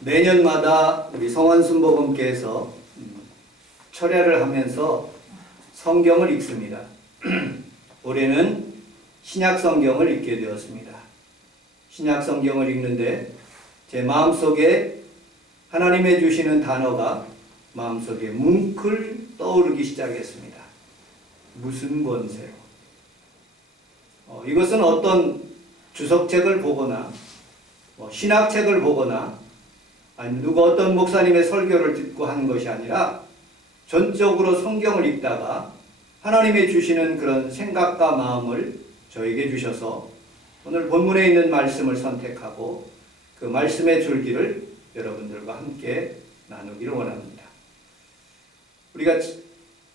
매년마다 우리 성원순복음교회에서 철야를 하면서 성경을 읽습니다. 올해는 신약 성경을 읽게 되었습니다. 신약 성경을 읽는데 제 마음속에 하나님의 주시는 단어가 마음속에 뭉클 떠오르기 시작했습니다. 무슨 권세로? 이것은 어떤 주석책을 보거나 신학책을 보거나 아니면 누구 어떤 목사님의 설교를 듣고 하는 것이 아니라 전적으로 성경을 읽다가 하나님의 주시는 그런 생각과 마음을 저에게 주셔서 오늘 본문에 있는 말씀을 선택하고 그 말씀의 줄기를 여러분들과 함께 나누기를 원합니다. 우리가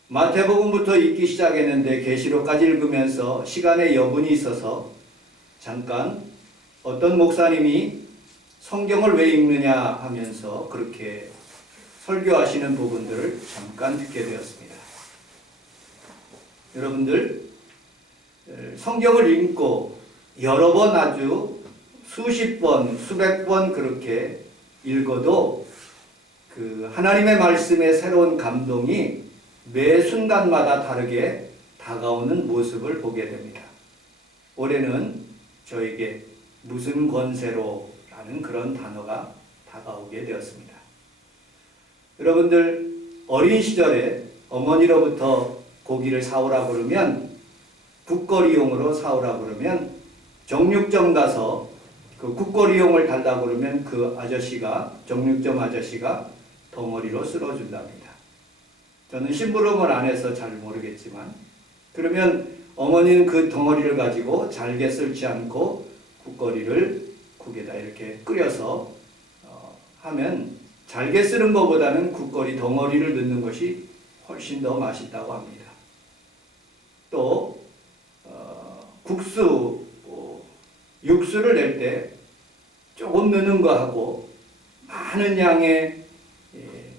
마태복음부터 읽기 시작했는데 계시록까지 읽으면서 시간의 여분이 있어서 잠깐 어떤 목사님이 성경을 왜 읽느냐 하면서 그렇게 설교하시는 부분들을 잠깐 듣게 되었습니다. 여러분들 성경을 읽고 여러 번 아주 수십 번, 수백 번 그렇게 읽어도 그 하나님의 말씀의 새로운 감동이 매 순간마다 다르게 다가오는 모습을 보게 됩니다. 올해는 저에게 무슨 권세로 라는 그런 단어가 다가오게 되었습니다. 여러분들 어린 시절에 어머니로부터 고기를 사오라 그러면 국거리용으로 사오라 그러면 정육점 가서 그 국거리용을 달라 그러면 그 아저씨가 정육점 아저씨가 덩어리로 쓸어준답니다. 저는 심부름을 안 해서 잘 모르겠지만 그러면 어머니는 그 덩어리를 가지고 잘게 썰지 않고 국거리를 국에다 이렇게 끓여서 하면 잘게 쓰는 것보다는 국거리 덩어리를 넣는 것이 훨씬 더 맛있다고 합니다. 또 국수, 육수를 낼 때 조금 넣는 거하고 많은 양의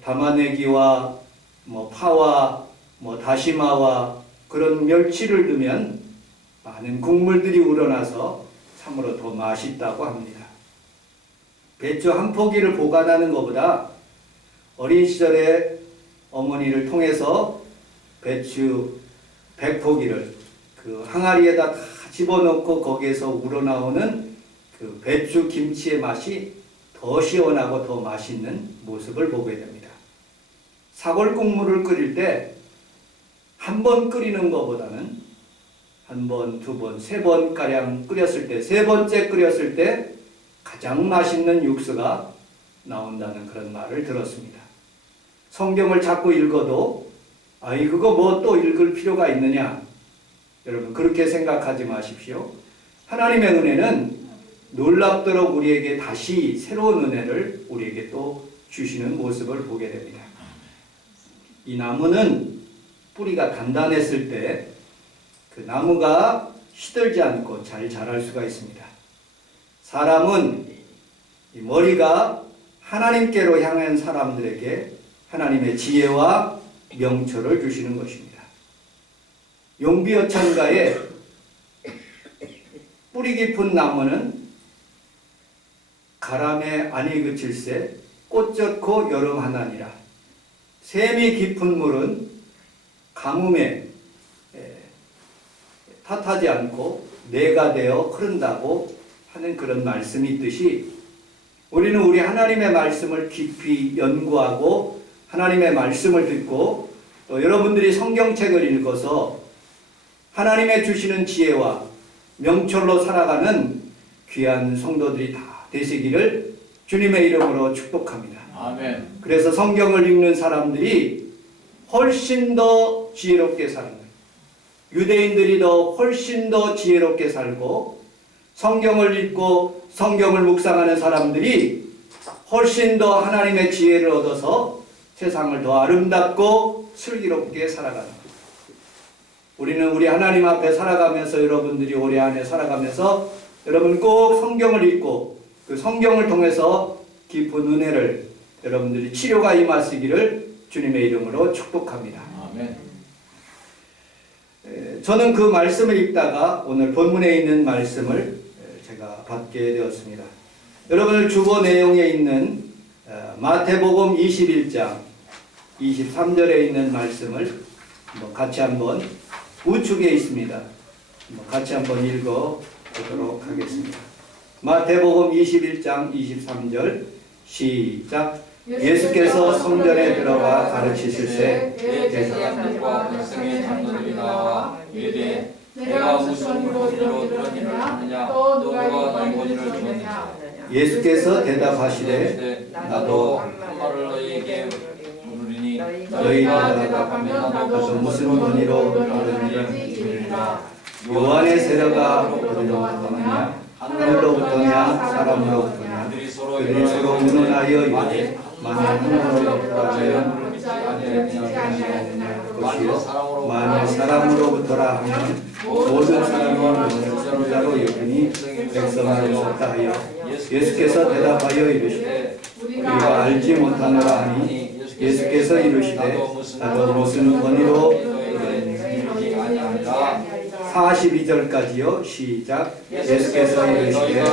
담아내기와 파와 다시마와 그런 멸치를 넣으면 많은 국물들이 우러나서 참으로 더 맛있다고 합니다. 배추 한 포기를 보관하는 것보다 어린 시절에 어머니를 통해서 배추 100포기를 그 항아리에다 다 집어넣고 거기에서 우러나오는 그 배추 김치의 맛이 더 시원하고 더 맛있는 모습을 보게 됩니다. 사골 국물을 끓일 때 한 번 끓이는 것보다는 한 번, 두 번, 세 번가량 끓였을 때, 세 번째 끓였을 때 가장 맛있는 육수가 나온다는 그런 말을 들었습니다. 성경을 자꾸 읽어도 그거 뭐 또 읽을 필요가 있느냐? 여러분 그렇게 생각하지 마십시오. 하나님의 은혜는 놀랍도록 우리에게 다시 새로운 은혜를 우리에게 또 주시는 모습을 보게 됩니다. 이 나무는 뿌리가 단단했을 때 그 나무가 시들지 않고 잘 자랄 수가 있습니다. 사람은 이 머리가 하나님께로 향한 사람들에게 하나님의 지혜와 명철을 주시는 것입니다. 용비어천가에 뿌리 깊은 나무는 가람에 안이 그칠새 꽃 좋고 여름 하나니라. 샘이 깊은 물은 가뭄에 탓하지 않고 내가 되어 흐른다고 하는 그런 말씀이 있듯이 우리는 우리 하나님의 말씀을 깊이 연구하고 하나님의 말씀을 듣고 또 여러분들이 성경책을 읽어서 하나님의 주시는 지혜와 명철로 살아가는 귀한 성도들이 다 되시기를 주님의 이름으로 축복합니다. 아멘. 그래서 성경을 읽는 사람들이 훨씬 더 지혜롭게 사는 거예요. 유대인들이 훨씬 더 지혜롭게 살고 성경을 읽고 성경을 묵상하는 사람들이 훨씬 더 하나님의 지혜를 얻어서 세상을 더 아름답고 슬기롭게 살아가는 거예요. 우리는 우리 하나님 앞에 살아가면서 여러분들이 올해 안에 살아가면서 여러분 꼭 성경을 읽고 그 성경을 통해서 깊은 은혜를 여러분들이 치료가 임하시기를 주님의 이름으로 축복합니다. 아멘. 저는 그 말씀을 읽다가 오늘 본문에 있는 말씀을 제가 받게 되었습니다. 여러분들 주보 내용에 있는 마태복음 21장 23절에 있는 말씀을 같이 한번 우측에 있습니다. 같이 한번 읽어 보도록 하겠습니다. 마태복음 21장 23절 시작. 예수께서 성전에 들어가 가르치실세 제사장들과 백성의 장로들이 나와 이르되 내가 무슨 본의로 이러느냐 또 누가 이 본의를 주었느냐. 예수께서 대답하시되 나도 한 말을 너희에게 물으리니 너희가 대답하면 나도 무슨 본의로 이러느냐. 요한의 세례가 어디로 왔느냐? 하늘로부터냐 사람으로부터냐? 그들이 서로 의논하여 이르되 만일 하늘로부터라면 것이요 만일 사람으로부터라 하면 모든 사람이 선자로 여기니 백성을 없다 하여 예수께서 대답하여 이르시되 우리가 알지 못하노라 하니 예수께서 이르시되 나도 무슨 권위로 이르는지 아니하니라. 42절까지요. 시작. 예수께서 이르시되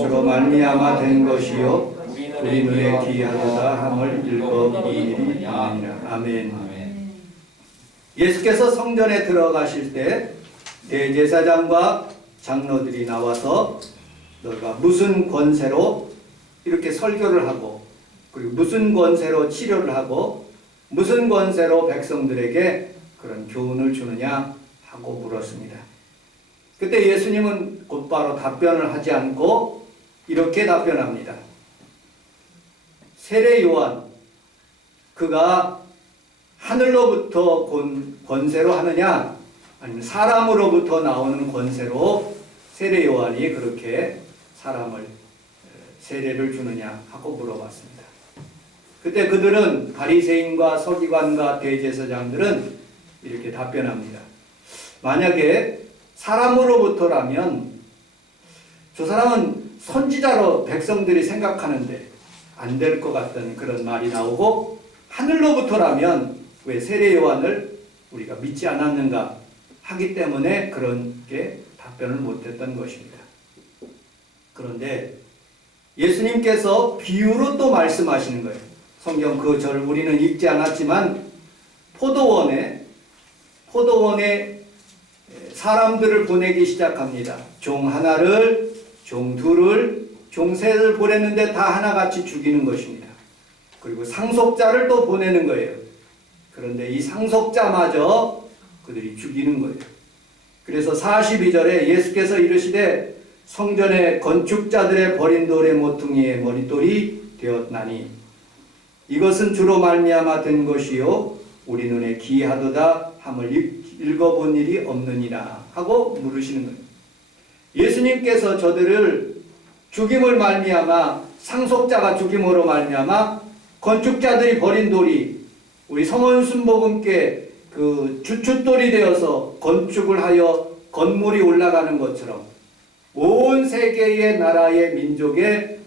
주로 말미암아 된 것이요 우리 눈에 귀하도다 함을 읽어보리니 아니라. 아멘. 예수께서 성전에 들어가실 때 대제사장과 장로들이 나와서 너가 무슨 권세로 이렇게 설교를 하고 그리고 무슨 권세로 치료를 하고 무슨 권세로 백성들에게 그런 교훈을 주느냐 하고 물었습니다. 그때 예수님은 곧바로 답변을 하지 않고 이렇게 답변합니다. 세례 요한 그가 하늘로부터 권세로 하느냐 아니면 사람으로부터 나오는 권세로 세례 요한이 그렇게 사람을 세례를 주느냐 하고 물어봤습니다. 그때 그들은 바리새인과 서기관과 대제사장들은 이렇게 답변합니다. 만약에 사람으로부터라면 저 사람은 선지자로 백성들이 생각하는데 안 될 것 같던 그런 말이 나오고 하늘로부터라면 왜 세례 요한을 우리가 믿지 않았는가 하기 때문에 그런 게 답변을 못했던 것입니다. 그런데 예수님께서 비유로 또 말씀하시는 거예요. 성경 그 절 우리는 읽지 않았지만 포도원에 사람들을 보내기 시작합니다. 종 하나를, 종 둘을, 종 셋을 보냈는데 다 하나같이 죽이는 것입니다. 그리고 상속자를 또 보내는 거예요. 그런데 이 상속자마저 그들이 죽이는 거예요. 그래서 42절에 예수께서 이르시되 성전의 건축자들의 버린 돌의 모퉁이의 머릿돌이 되었나니 이것은 주로 말미암아 된 것이요 우리 눈에 기이하도다 함을 읽어본 일이 없느니라 하고 물으시는 거예요. 예수님께서 저들을 죽임을 말미암아 상속자가 죽임으로 말미암아 건축자들이 버린 돌이 우리 성원순복음께 그 주춧돌이 되어서 건축을 하여 건물이 올라가는 것처럼 온 세계의 나라의 민족의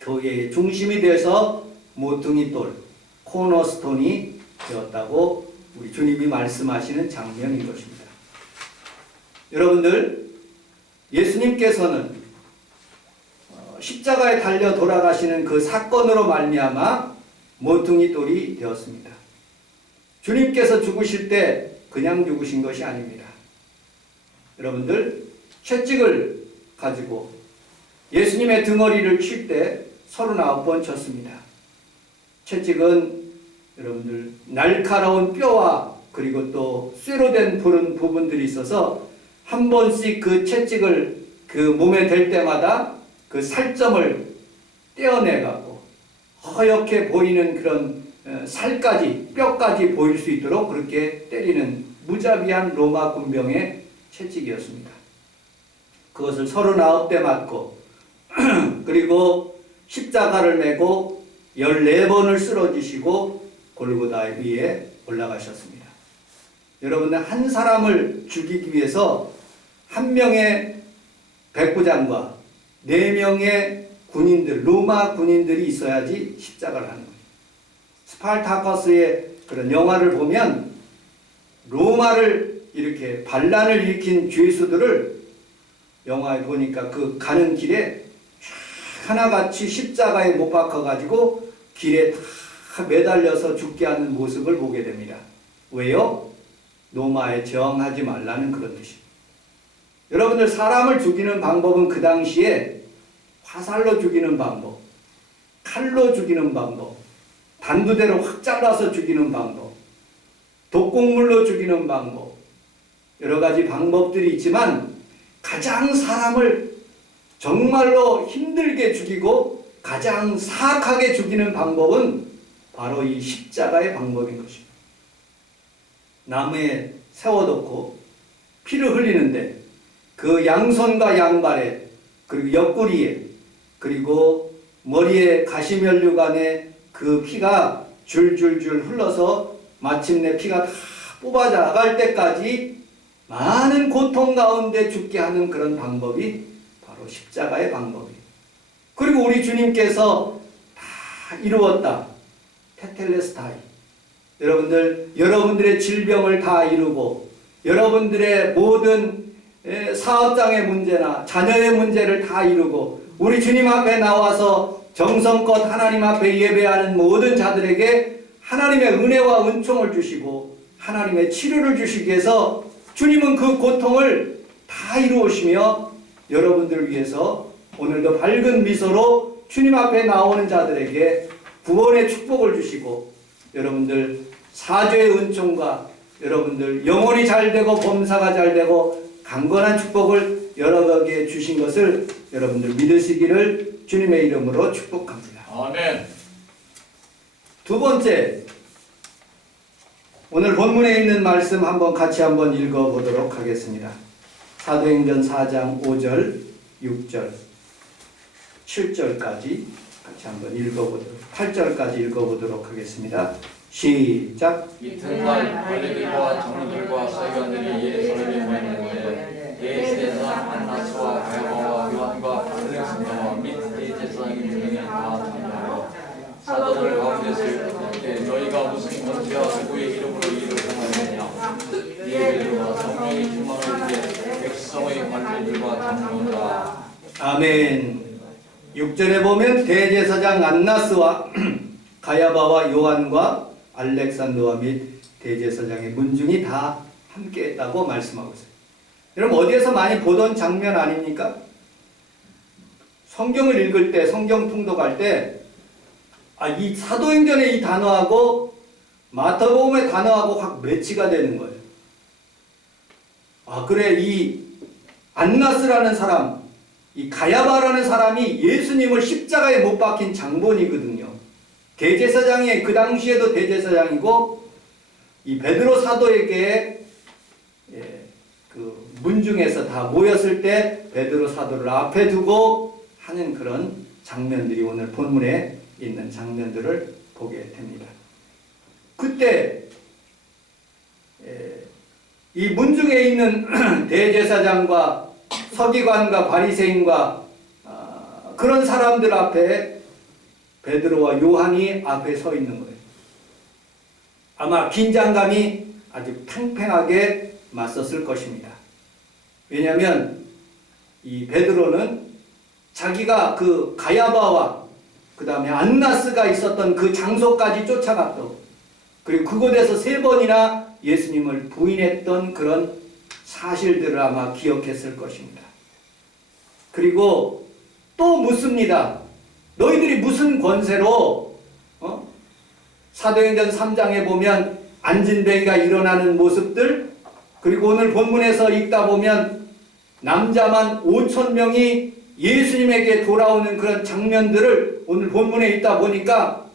교회의 중심이 되어서 모퉁이돌, 코너스톤이 되었다고 우리 주님이 말씀하시는 장면인 것입니다. 여러분들, 예수님께서는 십자가에 달려 돌아가시는 그 사건으로 말미암아 모퉁이돌이 되었습니다. 주님께서 죽으실 때 그냥 죽으신 것이 아닙니다. 여러분들, 채찍을 가지고 예수님의 등허리를 칠 때 39번 쳤습니다. 채찍은 여러분들 날카로운 뼈와 그리고 또 쇠로 된 푸른 부분들이 있어서 한 번씩 그 채찍을 그 몸에 댈 때마다 그 살점을 떼어내갖고 허옇게 보이는 그런 살까지 뼈까지 보일 수 있도록 그렇게 때리는 무자비한 로마 군병의 채찍이었습니다. 그것을 39대 맞고 그리고 십자가를 메고 14번을 쓰러지시고 골고다 위에 올라가셨습니다. 여러분들 한 사람을 죽이기 위해서 한 명의 백부장과 4명의 군인들, 로마 군인들이 있어야지 십자가를 하는 거예요. 스파르타커스의 그런 영화를 보면 로마를 이렇게 반란을 일으킨 죄수들을 영화에 보니까 그 가는 길에 쫙 하나같이 십자가에 못 박혀가지고 길에 다 매달려서 죽게 하는 모습을 보게 됩니다. 왜요? 노마에 저항하지 말라는 그런 뜻입니다. 여러분들, 사람을 죽이는 방법은 그 당시에 화살로 죽이는 방법, 칼로 죽이는 방법, 단두대로 확 잘라서 죽이는 방법, 독곡물로 죽이는 방법, 여러 가지 방법들이 있지만 가장 사람을 정말로 힘들게 죽이고 가장 사악하게 죽이는 방법은 바로 이 십자가의 방법인 것입니다. 나무에 세워놓고 피를 흘리는데 그 양손과 양발에, 그리고 옆구리에, 그리고 머리에 가시면류관에 그 피가 줄줄줄 흘러서 마침내 피가 다 뽑아 나갈 때까지 많은 고통 가운데 죽게 하는 그런 방법이 바로 십자가의 방법이에요. 그리고 우리 주님께서 다 이루었다. 테텔레스타이. 여러분들, 여러분들의 질병을 다 이루고 여러분들의 모든 사업장의 문제나 자녀의 문제를 다 이루고 우리 주님 앞에 나와서 정성껏 하나님 앞에 예배하는 모든 자들에게 하나님의 은혜와 은총을 주시고 하나님의 치료를 주시기 위해서 주님은 그 고통을 다 이루시며 여러분들을 위해서 오늘도 밝은 미소로 주님 앞에 나오는 자들에게 구원의 축복을 주시고 여러분들 사죄의 은총과 여러분들 영혼이 잘되고 범사가 잘되고 강건한 축복을 여러분에게 주신 것을 여러분들 믿으시기를 주님의 이름으로 축복합니다. 아멘. 두 번째, 오늘 본문에 있는 말씀 같이 한번 읽어보도록 하겠습니다. 사도행전 4장 5절, 6절, 7절까지 같이 한번 읽어보도록, 8절까지 읽어보도록 하겠습니다. 시작. 이튿날 관리들과 장로들과 서기관들이 예루살렘에 모였는데 대제사장 안나스와 가야바와 요한과 알렉산더와 및 대제사장의 유명이 다 참여하여 사도들 가운데서 이르되 너희가 무슨 권세와 누구의 이름으로 이를 행하느냐 이에 베드로가 성령의 충만을 위해 백성의 관리들과 장로들아. 아멘. 6절에 보면 대제사장 안나스와 가야바와 요한과 알렉산더와 및 대제사장의 문중이 다 함께했다고 말씀하고 있어요. 여러분, 어디에서 많이 보던 장면 아닙니까? 성경을 읽을 때, 성경 통독할 때 이 사도행전의 이 단어하고 마태복음의 단어하고 확 매치가 되는 거예요. 그래, 이 안나스라는 사람, 이 가야바라는 사람이 예수님을 십자가에 못 박힌 장본이거든요. 대제사장이 그 당시에도 대제사장이고 이 베드로 사도에게 그 문중에서 다 모였을 때 베드로 사도를 앞에 두고 하는 그런 장면들이 오늘 본문에 있는 장면들을 보게 됩니다. 그때 이 문중에 있는 대제사장과 서기관과 바리새인과 그런 사람들 앞에 베드로와 요한이 앞에 서 있는 거예요. 아마 긴장감이 아주 팽팽하게 맞섰을 것입니다. 왜냐하면 이 베드로는 자기가 그 가야바와 그 다음에 안나스가 있었던 그 장소까지 쫓아갔고 그리고 그곳에서 3번이나 예수님을 부인했던 그런 사실들을 아마 기억했을 것입니다. 그리고 또 묻습니다. 너희들이 무슨 권세로 사도행전 3장에 보면 안진뱅이가 일어나는 모습들, 그리고 오늘 본문에서 읽다 보면 남자만 5,000명이 예수님에게 돌아오는 그런 장면들을 오늘 본문에 읽다 보니까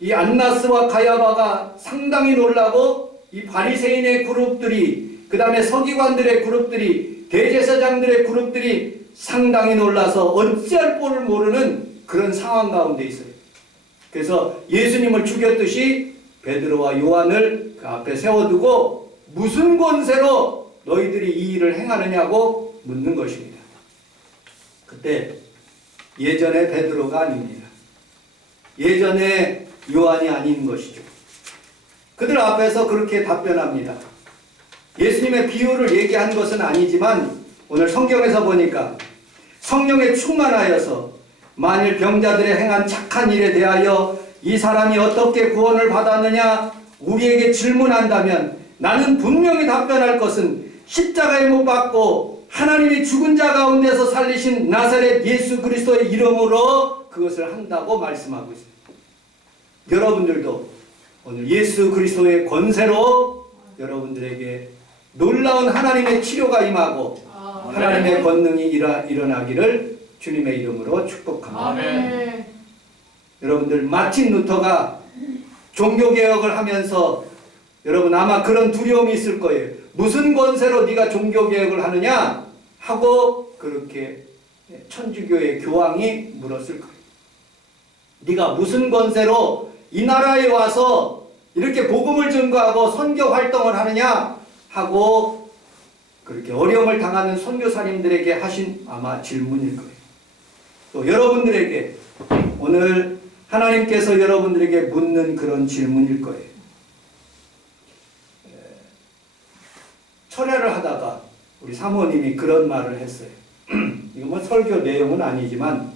이 안나스와 가야바가 상당히 놀라고 이 바리새인의 그룹들이, 그 다음에 서기관들의 그룹들이, 대제사장들의 그룹들이 상당히 놀라서 어찌할 꼴을 모르는 그런 상황 가운데 있어요. 그래서 예수님을 죽였듯이 베드로와 요한을 그 앞에 세워두고 무슨 권세로 너희들이 이 일을 행하느냐고 묻는 것입니다. 그때 예전의 베드로가 아닙니다. 예전의 요한이 아닌 것이죠. 그들 앞에서 그렇게 답변합니다. 예수님의 비유를 얘기한 것은 아니지만 오늘 성경에서 보니까 성령에 충만하여서 만일 병자들의 행한 착한 일에 대하여 이 사람이 어떻게 구원을 받았느냐 우리에게 질문한다면 나는 분명히 답변할 것은 십자가에 못 박고 하나님이 죽은 자 가운데서 살리신 나사렛 예수 그리스도의 이름으로 그것을 한다고 말씀하고 있습니다. 여러분들도 오늘 예수 그리스도의 권세로 여러분들에게 놀라운 하나님의 치료가 임하고 하나님의 권능이 일어나기를 주님의 이름으로 축복합니다. 아멘. 여러분들 마틴 루터가 종교개혁을 하면서 여러분 아마 그런 두려움이 있을 거예요. 무슨 권세로 네가 종교개혁을 하느냐 하고 그렇게 천주교의 교황이 물었을 거예요. 네가 무슨 권세로 이 나라에 와서 이렇게 복음을 증거하고 선교 활동을 하느냐 하고 그렇게 어려움을 당하는 선교사님들에게 하신 아마 질문일 거예요. 또 여러분들에게 오늘 하나님께서 여러분들에게 묻는 그런 질문일 거예요. 철회를 하다가 우리 사모님이 그런 말을 했어요. 이거 뭐 설교 내용은 아니지만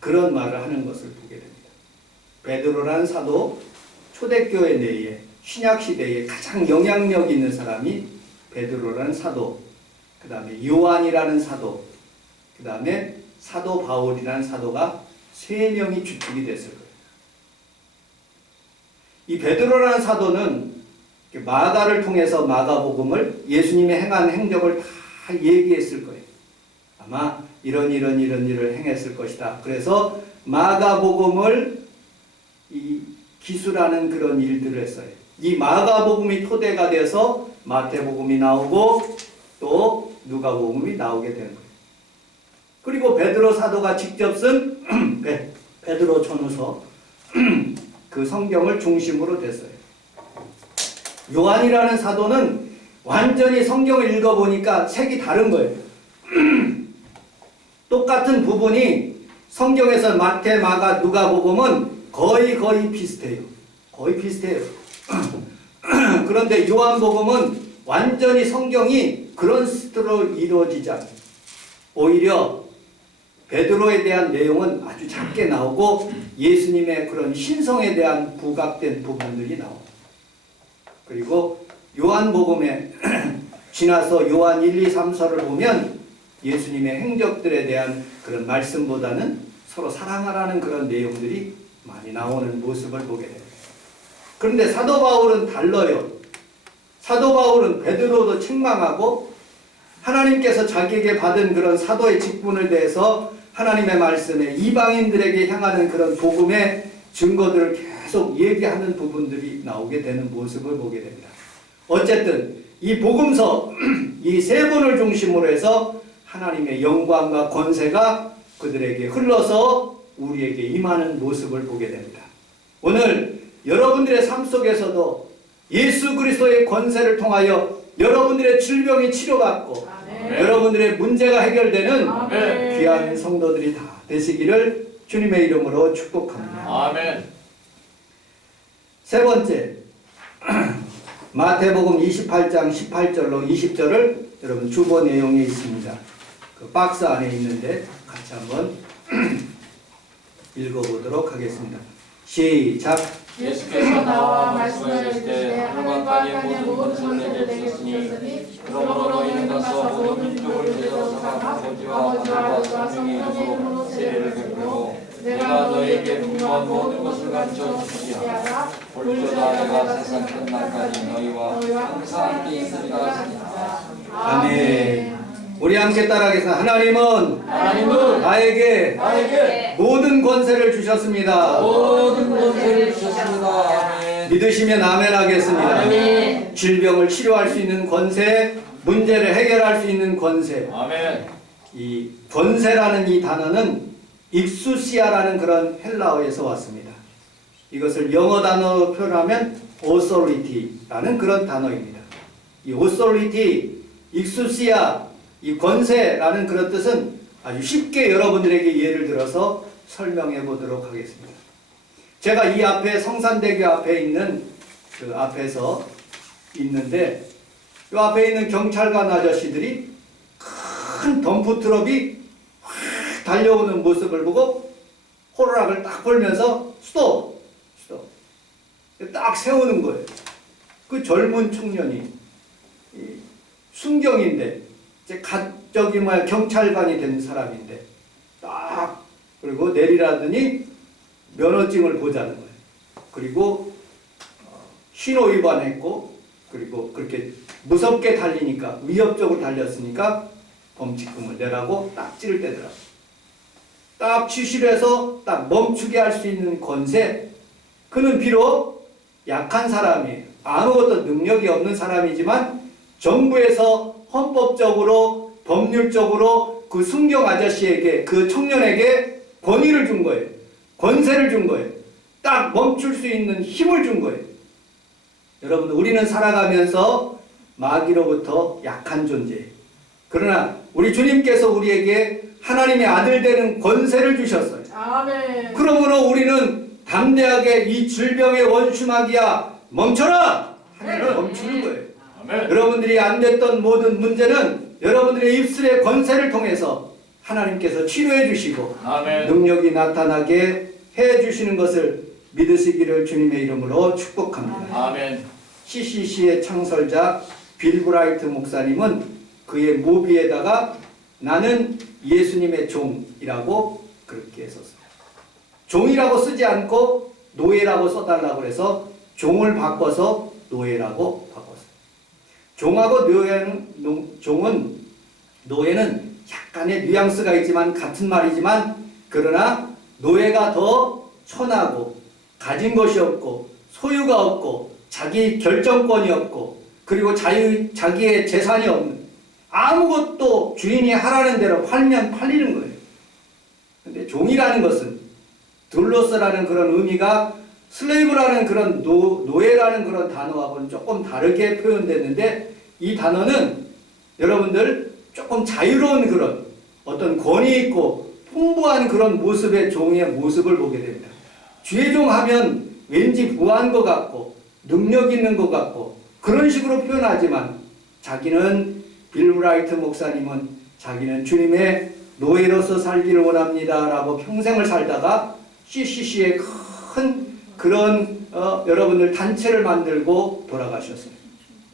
그런 말을 하는 것을 보게 됩니다. 베드로라는 사도 초대교회 내에 신약시대에 가장 영향력 있는 사람이 베드로라는 사도, 그 다음에 요한이라는 사도, 그 다음에 사도 바울이라는 사도가 3명이 주축이 됐을 거예요. 이 베드로라는 사도는 마가를 통해서 마가복음을 예수님의 행한 행적을 다 얘기했을 거예요. 아마 이런 일을 행했을 것이다. 그래서 마가복음을 이 기술하는 그런 일들을 했어요. 이 마가복음이 토대가 돼서 마태복음이 나오고 또 누가복음이 나오게 되는 거예요. 그리고 베드로 사도가 직접 쓴 베드로 전후서 그 성경을 중심으로 됐어요. 요한이라는 사도는 완전히 성경을 읽어보니까 색이 다른 거예요. 똑같은 부분이 성경에서 마태, 마가, 누가복음은 거의 비슷해요. 거의 비슷해요. 그런데 요한복음은 완전히 성경이 그런 스타일로 이루어지지 않아요. 오히려 베드로에 대한 내용은 아주 작게 나오고 예수님의 그런 신성에 대한 부각된 부분들이 나옵니다. 그리고 요한복음에 지나서 요한 1, 2, 3서를 보면 예수님의 행적들에 대한 그런 말씀보다는 서로 사랑하라는 그런 내용들이 많이 나오는 모습을 보게 됩니다. 그런데 사도 바울은 달라요. 사도 바울은 베드로도 책망하고 하나님께서 자기에게 받은 그런 사도의 직분을 대해서 하나님의 말씀에 이방인들에게 향하는 그런 복음의 증거들을 계속 얘기하는 부분들이 나오게 되는 모습을 보게 됩니다. 어쨌든 이 복음서 이 세 분을 중심으로 해서 하나님의 영광과 권세가 그들에게 흘러서 우리에게 임하는 모습을 보게 됩니다. 오늘 여러분들의 삶 속에서도 예수 그리스도의 권세를 통하여 여러분들의 질병이 치료받고 여러분들의 문제가 해결되는 귀한 성도들이 다 되시기를 주님의 이름으로 축복합니다. 아멘. 세 번째, 마태복음 28장 18절로 20절을 여러분 주보 내용에 있습니다. 그 박스 안에 있는데 같이 한번 읽어보도록 하겠습니다. 시작. 예수께서 나와 말씀하시되 하늘과 땅의 모든 권세를 내게 주셨으니 그러므로 너희는 가서 모든 민족을 제자로 삼아 아버지와 아들과 성령의 이름으로 세례를 베풀고 내가 너희에게 분부한 모든 것을 가르쳐 주시리라. 볼지어다 내가 세상 끝날까지 너희와 항상 함께 있으리라 하시니라. 아멘. 우리 함께 따라하겠습니다. 하나님은 나에게 모든 권세를 주셨습니다. 모든 권세를 주셨습니다. 아멘. 믿으시면 아멘 하겠습니다. 아멘. 질병을 치료할 수 있는 권세, 문제를 해결할 수 있는 권세. 아멘. 이 권세라는 이 단어는 익수시아라는 그런 헬라어에서 왔습니다. 이것을 영어 단어로 표현하면 authority라는 그런 단어입니다. 이 authority, 익수시아, 이 권세라는 그런 뜻은 아주 쉽게 여러분들에게 예를 들어서 설명해 보도록 하겠습니다. 제가 이 앞에 성산대교 앞에 있는 그 앞에서 있는데 요 앞에 있는 경찰관 아저씨들이 큰 덤프트럭이 확 달려오는 모습을 보고 호루라기를 딱 불면서 스톱! 스톱! 딱 세우는 거예요. 그 젊은 청년이 순경인데 이제 저기 경찰관이 된 사람인데 딱 그리고 내리라더니 면허증을 보자는 거예요. 그리고 신호 위반했고 그리고 그렇게 무섭게 달리니까 위협적으로 달렸으니까 범칙금을 내라고 딱 찌를 때더라고요. 딱 취실해서 딱 멈추게 할 수 있는 권세. 그는 비록 약한 사람이에요. 아무것도 능력이 없는 사람이지만 정부에서 헌법적으로 법률적으로 그 순경 아저씨에게 그 청년에게 권위를 준 거예요. 권세를 준 거예요. 딱 멈출 수 있는 힘을 준 거예요. 여러분 우리는 살아가면서 마귀로부터 약한 존재예요. 그러나 우리 주님께서 우리에게 하나님의 아들 되는 권세를 주셨어요. 아멘. 그러므로 우리는 담대하게 이 질병의 원수 마귀야 멈춰라! 하면 멈추는 거예요. 아멘. 여러분들이 안 됐던 모든 문제는 여러분들의 입술의 권세를 통해서 하나님께서 치료해 주시고 아멘. 능력이 나타나게 해 주시는 것을 믿으시기를 주님의 이름으로 축복합니다. 아멘. CCC의 창설자 빌 브라이트 목사님은 그의 모비에다가 나는 예수님의 종이라고 그렇게 썼어요. 종이라고 쓰지 않고 노예라고 써달라고 해서 종을 바꿔서 노예라고 바꿨어요. 종하고 노예는 약간의 뉘앙스가 있지만 같은 말이지만 그러나 노예가 더 천하고 가진 것이 없고 소유가 없고 자기 결정권이 없고 그리고 자기의 재산이 없는 아무것도 주인이 하라는 대로 팔면 팔리는 거예요. 근데 종이라는 것은 둘로스라는 그런 의미가 슬레이브라는 그런 노예라는 그런 단어하고는 조금 다르게 표현됐는데 이 단어는 여러분들 조금 자유로운 그런 어떤 권위 있고 풍부한 그런 모습의 종의 모습을 보게 됩니다. 주의종 하면 왠지 부한 것 같고 능력 있는 것 같고 그런 식으로 표현하지만 자기는 빌 브라이트 목사님은 자기는 주님의 노예로서 살기를 원합니다 라고 평생을 살다가 CCC의 큰 그런 여러분들 단체를 만들고 돌아가셨어요.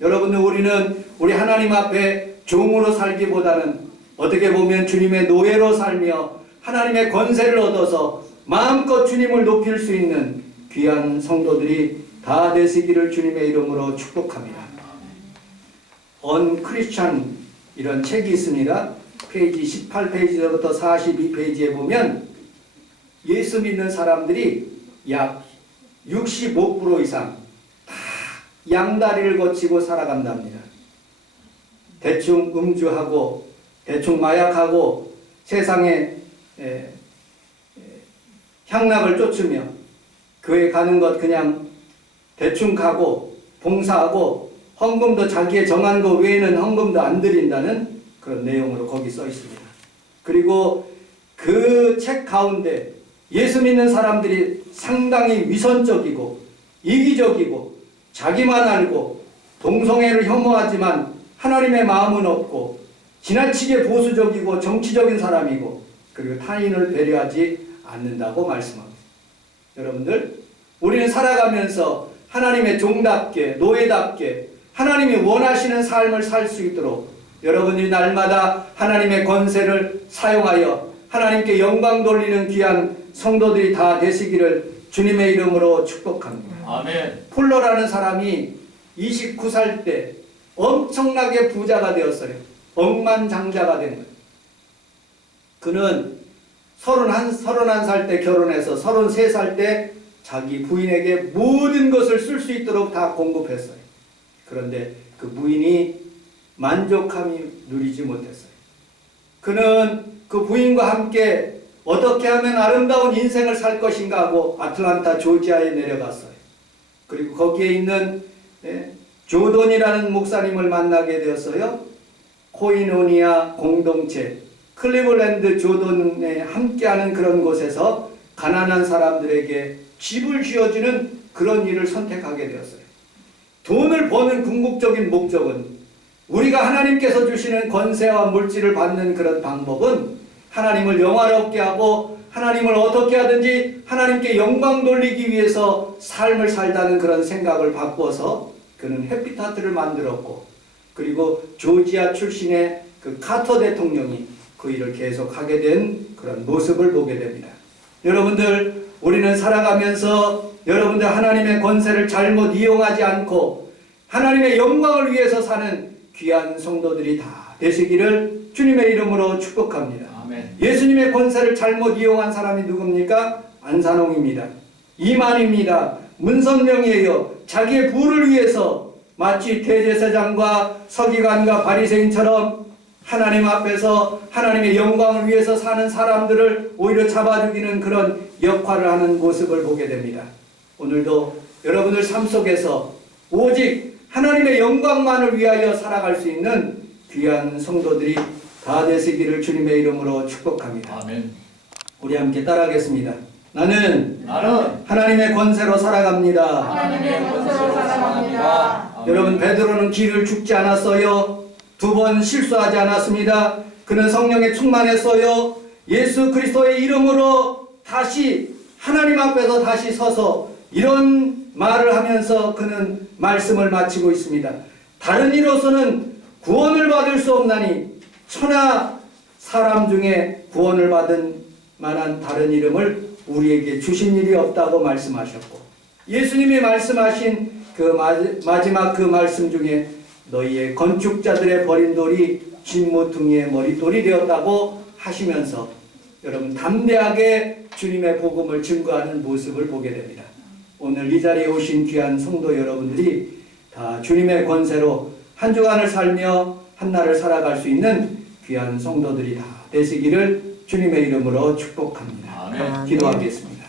여러분들 우리는 우리 하나님 앞에 종으로 살기보다는 어떻게 보면 주님의 노예로 살며 하나님의 권세를 얻어서 마음껏 주님을 높일 수 있는 귀한 성도들이 다 되시기를 주님의 이름으로 축복합니다. 언크리스천 이런 책이 있습니다. 페이지 18페이지부터 42페이지에 보면 예수 믿는 사람들이 약 65% 이상 다 양다리를 거치고 살아간답니다. 대충 음주하고 대충 마약하고 세상에 향락을 쫓으며 교회 가는 것 그냥 대충 가고 봉사하고 헌금도 자기의 정한 것 외에는 헌금도 안 드린다는 그런 내용으로 거기 써 있습니다. 그리고 그 책 가운데 예수 믿는 사람들이 상당히 위선적이고 이기적이고 자기만 알고 동성애를 혐오하지만 하나님의 마음은 없고 지나치게 보수적이고 정치적인 사람이고 그리고 타인을 배려하지 않는다고 말씀합니다. 여러분들 우리는 살아가면서 하나님의 종답게 노예답게 하나님이 원하시는 삶을 살 수 있도록 여러분들이 날마다 하나님의 권세를 사용하여 하나님께 영광 돌리는 귀한 성도들이 다 되시기를 주님의 이름으로 축복합니다. 아멘. 폴로라는 사람이 29살 때 엄청나게 부자가 되었어요. 억만장자가 된 거예요. 그는 31살 때 결혼해서 33살 때 자기 부인에게 모든 것을 쓸 수 있도록 다 공급했어요. 그런데 그 부인이 만족함이 누리지 못했어요. 그는 그 부인과 함께 어떻게 하면 아름다운 인생을 살 것인가 하고 아틀란타 조지아에 내려갔어요. 그리고 거기에 있는 조던이라는 목사님을 만나게 되었어요. 코이노니아 공동체 클리블랜드 조던에 함께하는 그런 곳에서 가난한 사람들에게 집을 지어주는 그런 일을 선택하게 되었어요. 돈을 버는 궁극적인 목적은 우리가 하나님께서 주시는 권세와 물질을 받는 그런 방법은 하나님을 영화롭게 하고 하나님을 어떻게 하든지 하나님께 영광 돌리기 위해서 삶을 살다는 그런 생각을 바꿔서 그는 해피타트를 만들었고, 그리고 조지아 출신의 그 카터 대통령이 그 일을 계속하게 된 그런 모습을 보게 됩니다. 여러분들, 우리는 살아가면서 여러분들 하나님의 권세를 잘못 이용하지 않고 하나님의 영광을 위해서 사는 귀한 성도들이 다 되시기를 주님의 이름으로 축복합니다. 아멘. 예수님의 권세를 잘못 이용한 사람이 누굽니까? 안산홍입니다. 이만입니다. 문선명이에요. 자기의 부를 위해서 마치 대제사장과 서기관과 바리새인처럼 하나님 앞에서 하나님의 영광을 위해서 사는 사람들을 오히려 잡아 죽이는 그런 역할을 하는 모습을 보게 됩니다. 오늘도 여러분들 삶 속에서 오직 하나님의 영광만을 위하여 살아갈 수 있는 귀한 성도들이 다 되시기를 주님의 이름으로 축복합니다. 아멘. 우리 함께 따라하겠습니다. 나는 나는 하나님의 권세로 살아갑니다. 하나님의 권세로 살아갑니다. 여러분, 베드로는 길을 죽지 않았어요. 2번 실수하지 않았습니다. 그는 성령에 충만했어요. 예수 그리스도의 이름으로 다시 하나님 앞에서 다시 서서 이런 말을 하면서 그는 말씀을 마치고 있습니다. 다른 이로서는 구원을 받을 수 없나니 천하 사람 중에 구원을 받은 만한 다른 이름을 우리에게 주신 일이 없다고 말씀하셨고, 예수님이 말씀하신 그 마지막 그 말씀 중에 너희의 건축자들의 버린 돌이 진모퉁이의 머릿돌이 되었다고 하시면서 여러분 담대하게 주님의 복음을 증거하는 모습을 보게 됩니다. 오늘 이 자리에 오신 귀한 성도 여러분들이 다 주님의 권세로 한 주간을 살며 한날을 살아갈 수 있는 귀한 성도들이 다 되시기를 주님의 이름으로 축복합니다. 아멘. 기도하겠습니다.